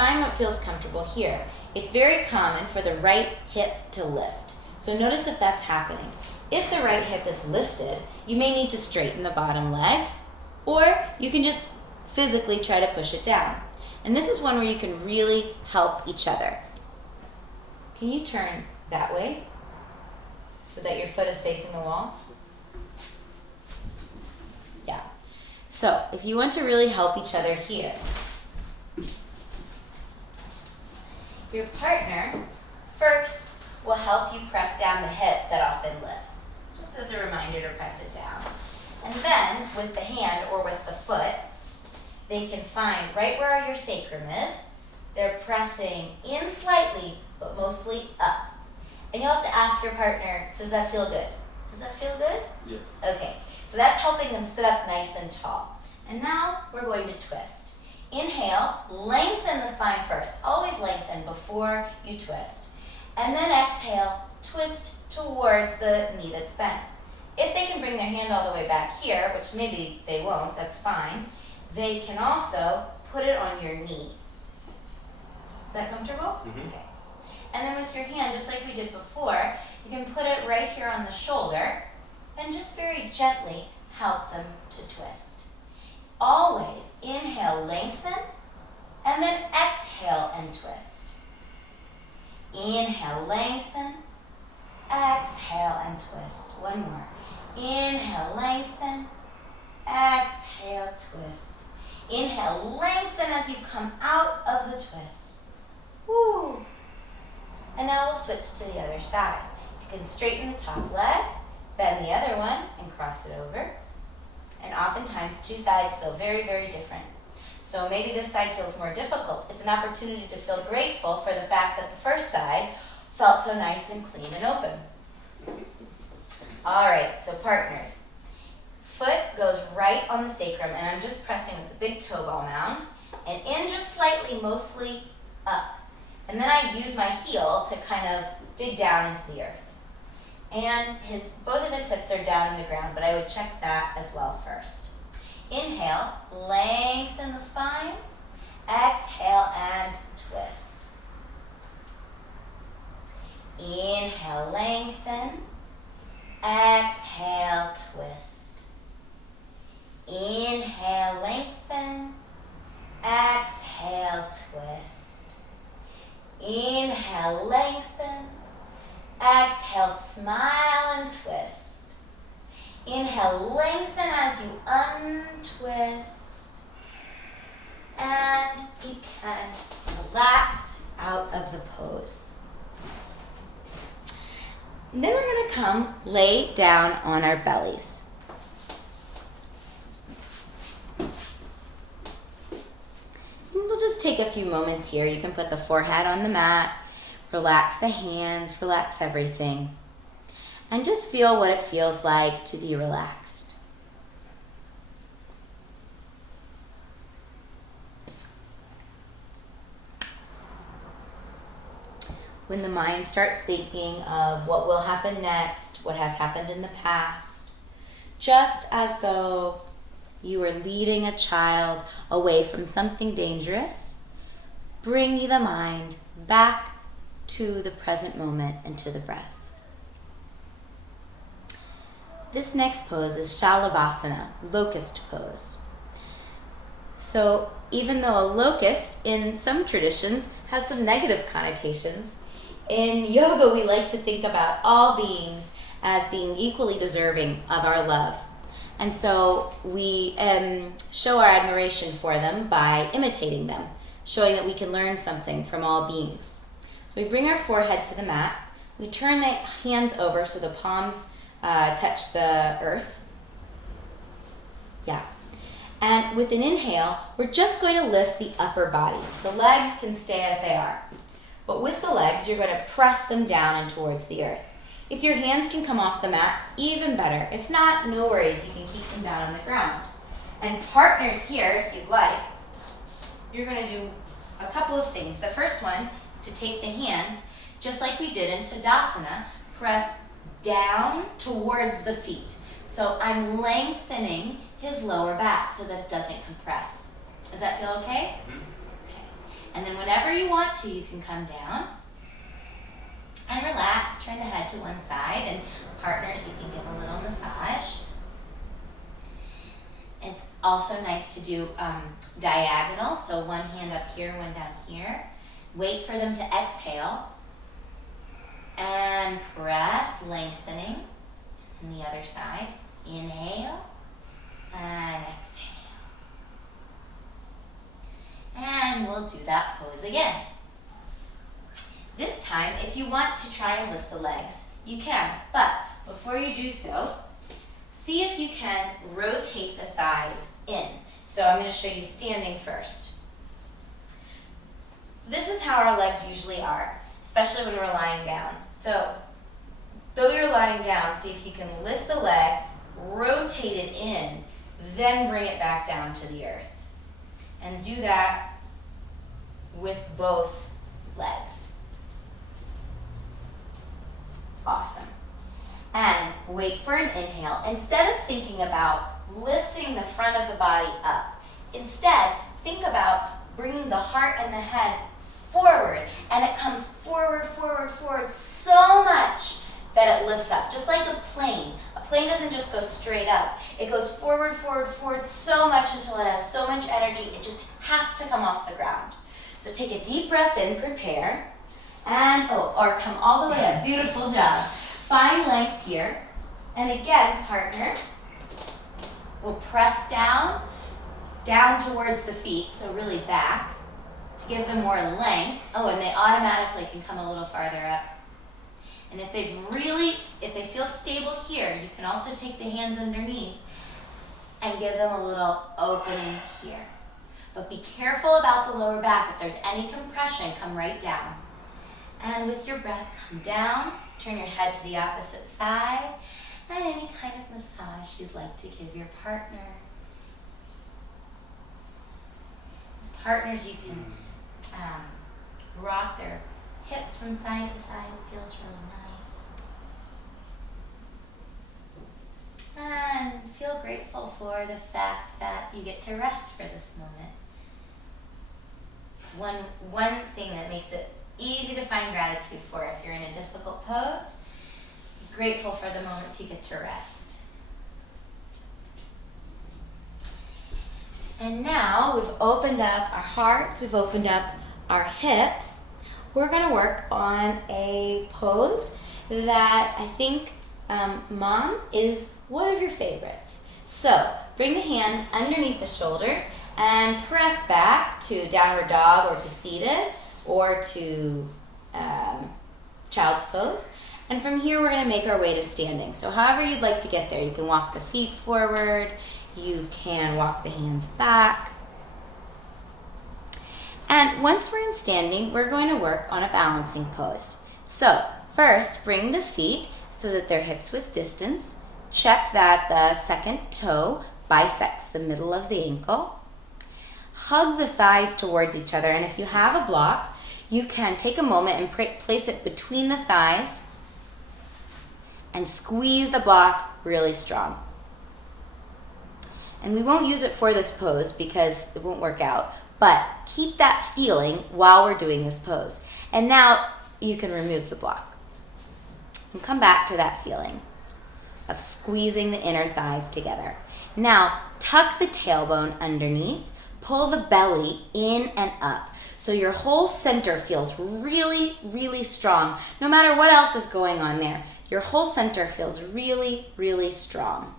find what feels comfortable here. It's very common for the right hip to lift. So notice if that's happening. If the right hip is lifted, you may need to straighten the bottom leg, or you can just physically try to push it down. And this is one where you can really help each other. Can you turn that way so that your foot is facing the wall? Yeah. So if you want to really help each other here, your partner first will help you press down the hip that often lifts, just as a reminder to press it down. And then with the hand or with the foot, they can find right where your sacrum is. They're pressing in slightly, but mostly up. And you'll have to ask your partner, does that feel good? Does that feel good? Yes. Okay, so that's helping them sit up nice and tall. And now we're going to twist. Inhale, lengthen the spine first. Always lengthen before you twist. And then exhale, twist towards the knee that's bent. If they can bring their hand all the way back here, which maybe they won't, that's fine, they can also put it on your knee. Is that comfortable? Mm-hmm. Okay. And then with your hand, just like we did before, you can put it right here on the shoulder and just very gently help them to twist. Always inhale, lengthen, and then exhale and twist. Inhale, lengthen, exhale and twist. One more. Inhale, lengthen, exhale, twist. Inhale, lengthen as you come out of the twist. Woo! And now we'll switch to the other side. You can straighten the top leg, bend the other one, and cross it over. And oftentimes, two sides feel very, very different. So maybe this side feels more difficult. It's an opportunity to feel grateful for the fact that the first side felt so nice and clean and open. All right, so partners. Foot goes right on the sacrum, and I'm just pressing with the big toe ball mound, and in just slightly, mostly up. And then I use my heel to kind of dig down into the earth. And both of his hips are down in the ground, but I would check that as well first. Inhale, lengthen the spine. Exhale and twist. Inhale, lengthen. Exhale, twist. Inhale, lengthen. Exhale, twist. Inhale, lengthen. Exhale, smile and twist. Inhale, lengthen as you untwist. And you can relax out of the pose. And then we're going to come lay down on our bellies. And we'll just take a few moments here. You can put the forehead on the mat. Relax the hands, relax everything, and just feel what it feels like to be relaxed. When the mind starts thinking of what will happen next, what has happened in the past, just as though you were leading a child away from something dangerous, bring the mind back to the present moment and to the breath. This next pose is Shalabhasana, locust pose. So even though a locust in some traditions has some negative connotations, in yoga we like to think about all beings as being equally deserving of our love. And so we show our admiration for them by imitating them, showing that we can learn something from all beings. So we bring our forehead to the mat. We turn the hands over so the palms touch the earth. Yeah. And with an inhale, we're just going to lift the upper body. The legs can stay as they are. But with the legs, you're going to press them down and towards the earth. If your hands can come off the mat, even better. If not, no worries. You can keep them down on the ground. And partners here, if you'd like, you're going to do a couple of things. The first one to take the hands, just like we did in Tadasana, press down towards the feet. So I'm lengthening his lower back so that it doesn't compress. Does that feel okay? Mm-hmm. Okay. And then whenever you want to, you can come down and relax, turn the head to one side, and partners, you can give a little massage. It's also nice to do diagonal, so one hand up here, one down here. Wait for them to exhale. And press, lengthening. And the other side. Inhale and exhale. And we'll do that pose again. This time, if you want to try and lift the legs, you can. But before you do so, see if you can rotate the thighs in. So I'm going to show you standing first. This is how our legs usually are, especially when we're lying down. So though you're lying down, see if you can lift the leg, rotate it in, then bring it back down to the earth. And do that with both legs. Awesome. And wait for an inhale. Instead of thinking about lifting the front of the body up, instead think about bringing the heart and the head forward, and it comes forward, forward, forward so much that it lifts up, just like a plane. A plane doesn't just go straight up. It goes forward, forward, forward so much until it has so much energy, it just has to come off the ground. So take a deep breath in, prepare, and, or come all the way up. Beautiful job. Find length here. And again, partners, we'll press down towards the feet, so really back, to give them more length. And they automatically can come a little farther up. And if they feel stable here, you can also take the hands underneath and give them a little opening here. But be careful about the lower back. If there's any compression, come right down. And with your breath, come down, turn your head to the opposite side, and any kind of massage you'd like to give your partner. With partners, you can rock their hips from side to side. It feels really nice. And feel grateful for the fact that you get to rest for this moment. It's one thing that makes it easy to find gratitude for if you're in a difficult pose. Be grateful for the moments you get to rest. And now we've opened up our hearts, we've opened up our hips. We're going to work on a pose that I think, Mom, is one of your favorites. So bring the hands underneath the shoulders and press back to downward dog or to seated or to child's pose. And from here we're going to make our way to standing. So however you'd like to get there, you can walk the feet forward, you can walk the hands back. And once we're in standing, we're going to work on a balancing pose. So first, bring the feet so that they're hips width distance. Check that the second toe bisects the middle of the ankle. Hug the thighs towards each other, and if you have a block, you can take a moment and place it between the thighs and squeeze the block really strong. And we won't use it for this pose because it won't work out, but keep that feeling while we're doing this pose. And now you can remove the block and come back to that feeling of squeezing the inner thighs together. Now tuck the tailbone underneath, pull the belly in and up so your whole center feels really, really strong. No matter what else is going on there, your whole center feels really, really strong.